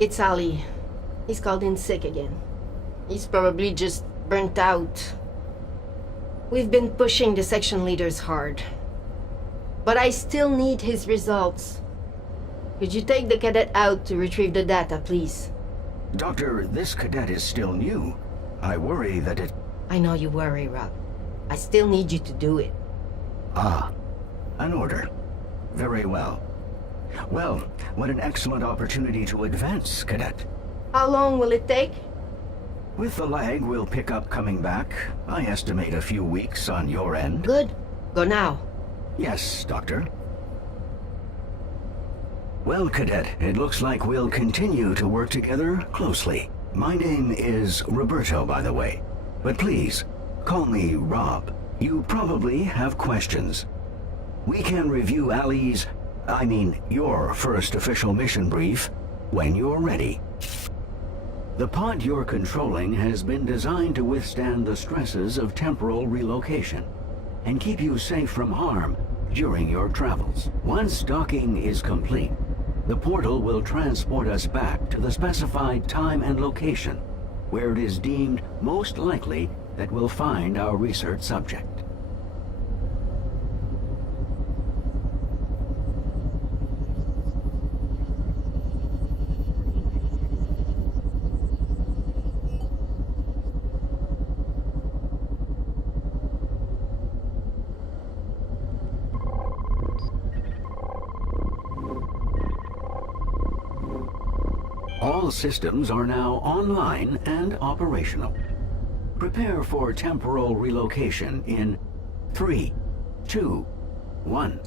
It's Ali. He's called in sick again. He's probably just burnt out. We've been pushing the section leaders hard. But I still need his results. Could you take the cadet out to retrieve the data, please? Doctor, this cadet is still new. I worry that it... I know you worry, Rob. I still need you to do it. Ah, an order. Very well. Well, what an excellent opportunity to advance, Cadet. How long will it take? With the lag we'll pick up coming back, I estimate a few weeks on your end. Good. Go now. Yes, Doctor. Well, Cadet, it looks like we'll continue to work together closely. My name is Roberto, by the way. But please, call me Rob. You probably have questions. We can review your first official mission brief when you're ready. The pod you're controlling has been designed to withstand the stresses of temporal relocation and keep you safe from harm during your travels. Once docking is complete, the portal will transport us back to the specified time and location, where it is deemed most likely that we'll find our research subject. All systems are now online and operational. Prepare for temporal relocation in 3, 2, 1.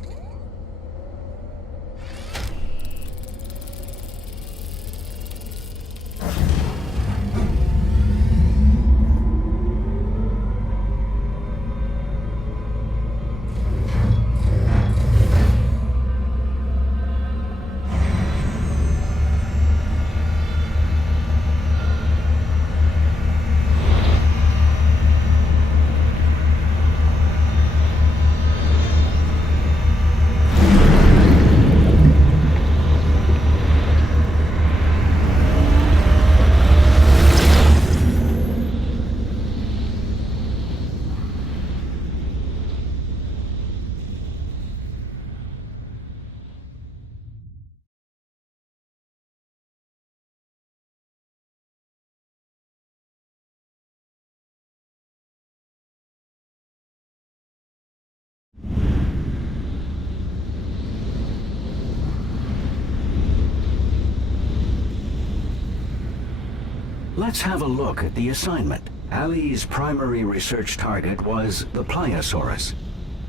Let's have a look at the assignment. Ali's primary research target was the Pliosaurus.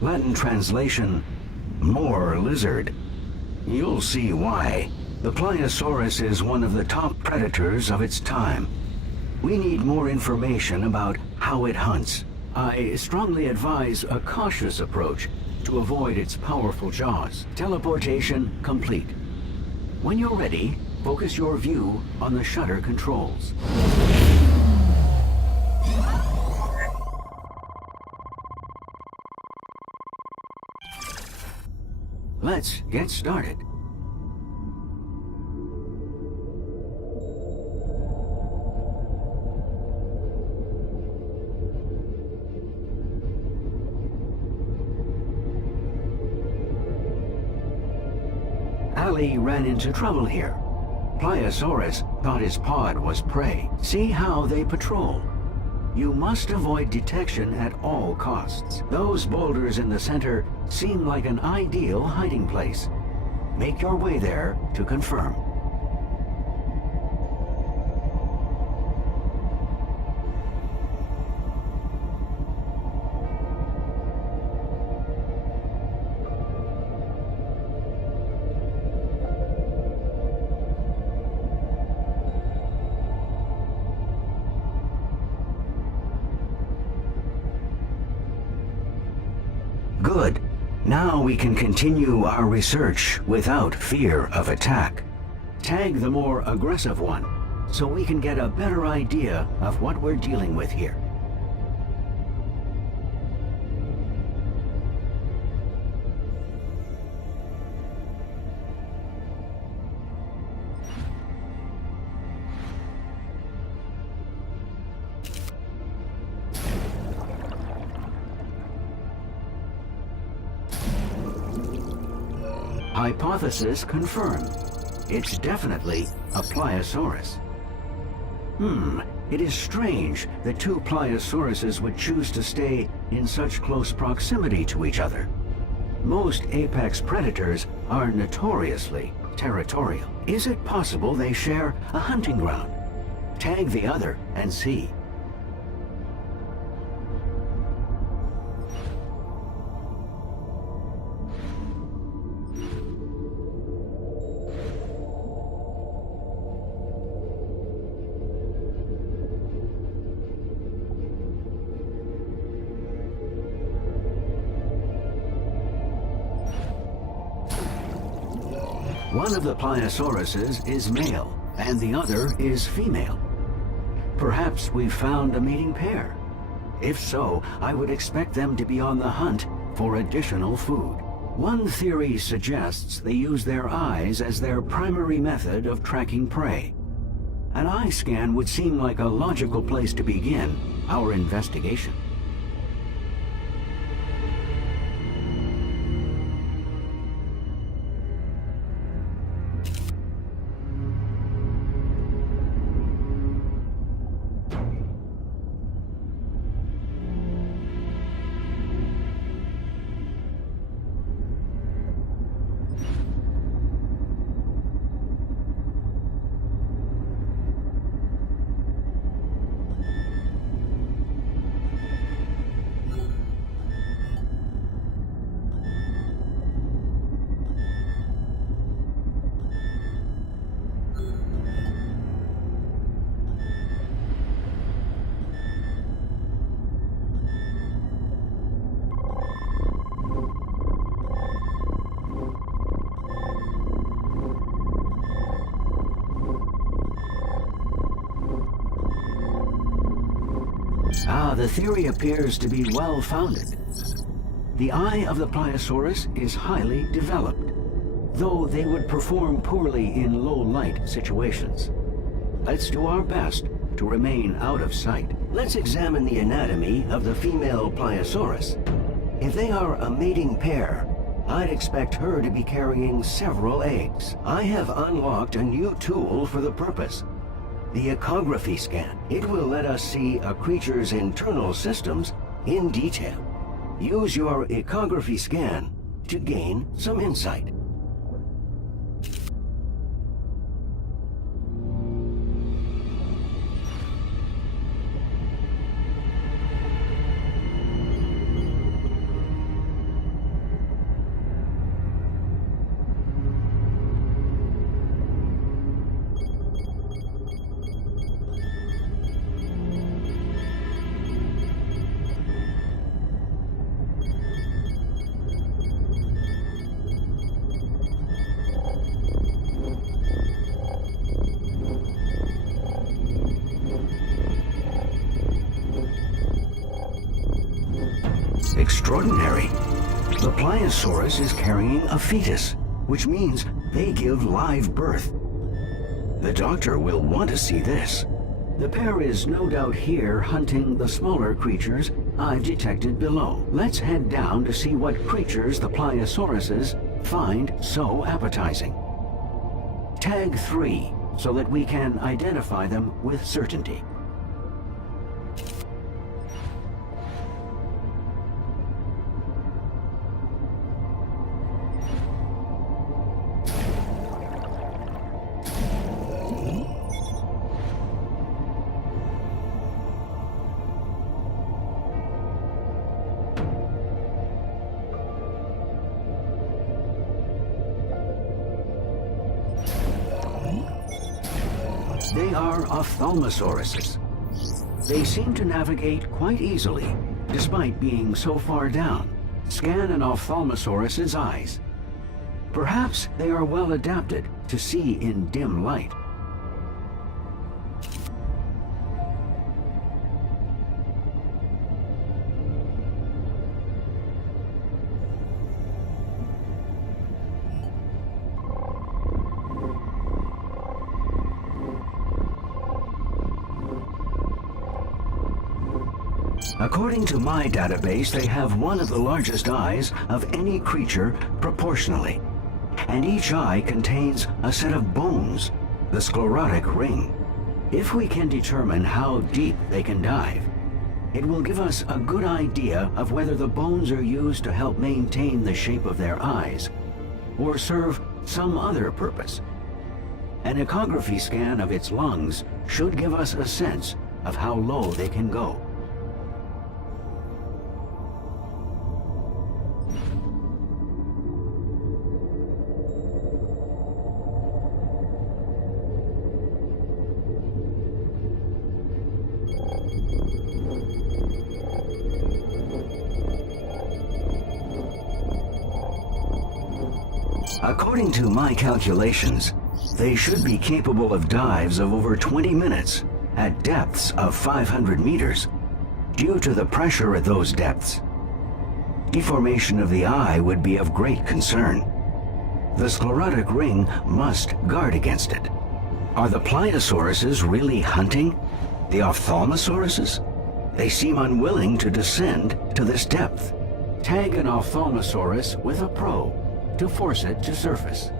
Latin translation, more lizard. You'll see why. The Pliosaurus is one of the top predators of its time. We need more information about how it hunts. I strongly advise a cautious approach to avoid its powerful jaws. Teleportation complete. When you're ready, focus your view on the shutter controls. Let's get started. Ali ran into trouble here. Pliosaurus thought his pod was prey. See how they patrol. You must avoid detection at all costs. Those boulders in the center seem like an ideal hiding place. Make your way there to confirm. Good. Now we can continue our research without fear of attack. Tag the more aggressive one, so we can get a better idea of what we're dealing with here. Hypothesis confirmed. It's definitely a Pliosaurus. It is strange that two Pliosauruses would choose to stay in such close proximity to each other. Most apex predators are notoriously territorial. Is it possible they share a hunting ground? Tag the other and see. One of the Pliosauruses is male, and the other is female. Perhaps we've found a mating pair. If so, I would expect them to be on the hunt for additional food. One theory suggests they use their eyes as their primary method of tracking prey. An eye scan would seem like a logical place to begin our investigation. The theory appears to be well-founded. The eye of the Pliosaurus is highly developed, though they would perform poorly in low-light situations. Let's do our best to remain out of sight. Let's examine the anatomy of the female Pliosaurus. If they are a mating pair, I'd expect her to be carrying several eggs. I have unlocked a new tool for the purpose. The ecography scan. It will let us see a creature's internal systems in detail. Use your ecography scan to gain some insight. Extraordinary. The Pliosaurus is carrying a fetus, which means they give live birth. The doctor will want to see this. The pair is no doubt here hunting the smaller creatures I've detected below. Let's head down to see what creatures the Pliosauruses find so appetizing. Tag 3, so that we can identify them with certainty. They are ophthalmosauruses. They seem to navigate quite easily, despite being so far down. Scan an ophthalmosaurus's eyes. Perhaps they are well adapted to see in dim light. According to my database, they have one of the largest eyes of any creature proportionally. and each eye contains a set of bones, the sclerotic ring. If we can determine how deep they can dive, it will give us a good idea of whether the bones are used to help maintain the shape of their eyes or serve some other purpose. An echography scan of its lungs should give us a sense of how low they can go. According to my calculations, they should be capable of dives of over 20 minutes at depths of 500 meters. Due to the pressure at those depths, deformation of the eye would be of great concern. The sclerotic ring must guard against it. Are the Pliosauruses really hunting the Ophthalmosauruses? They seem unwilling to descend to this depth. Tag an Ophthalmosaurus with a probe to force it to surface.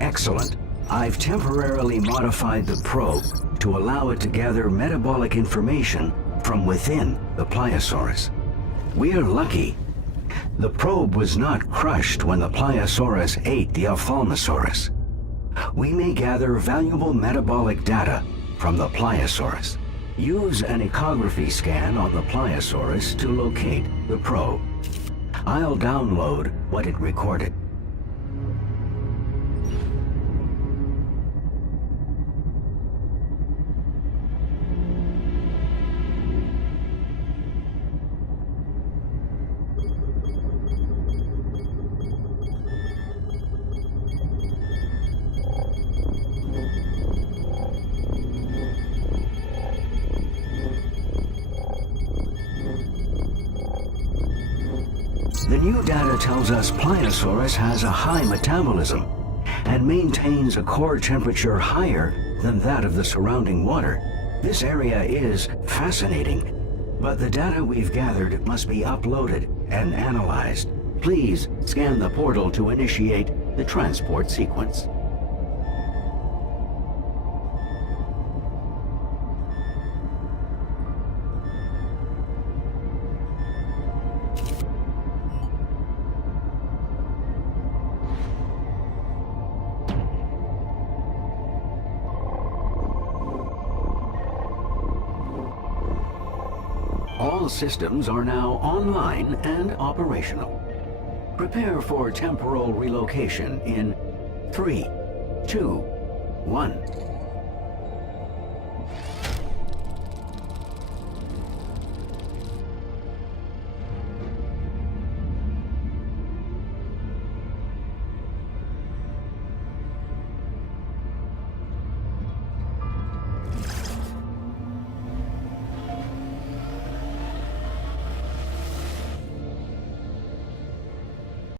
Excellent. I've temporarily modified the probe to allow it to gather metabolic information from within the Pliosaurus. We're lucky. The probe was not crushed when the Pliosaurus ate the Ophthalmosaurus. We may gather valuable metabolic data from the Pliosaurus. Use an echography scan on the Pliosaurus to locate the probe. I'll download what it recorded. The new data tells us Pliosaurus has a high metabolism and maintains a core temperature higher than that of the surrounding water. This area is fascinating, but the data we've gathered must be uploaded and analyzed. Please scan the portal to initiate the transport sequence. All systems are now online and operational. Prepare for temporal relocation in 3, 2, 1.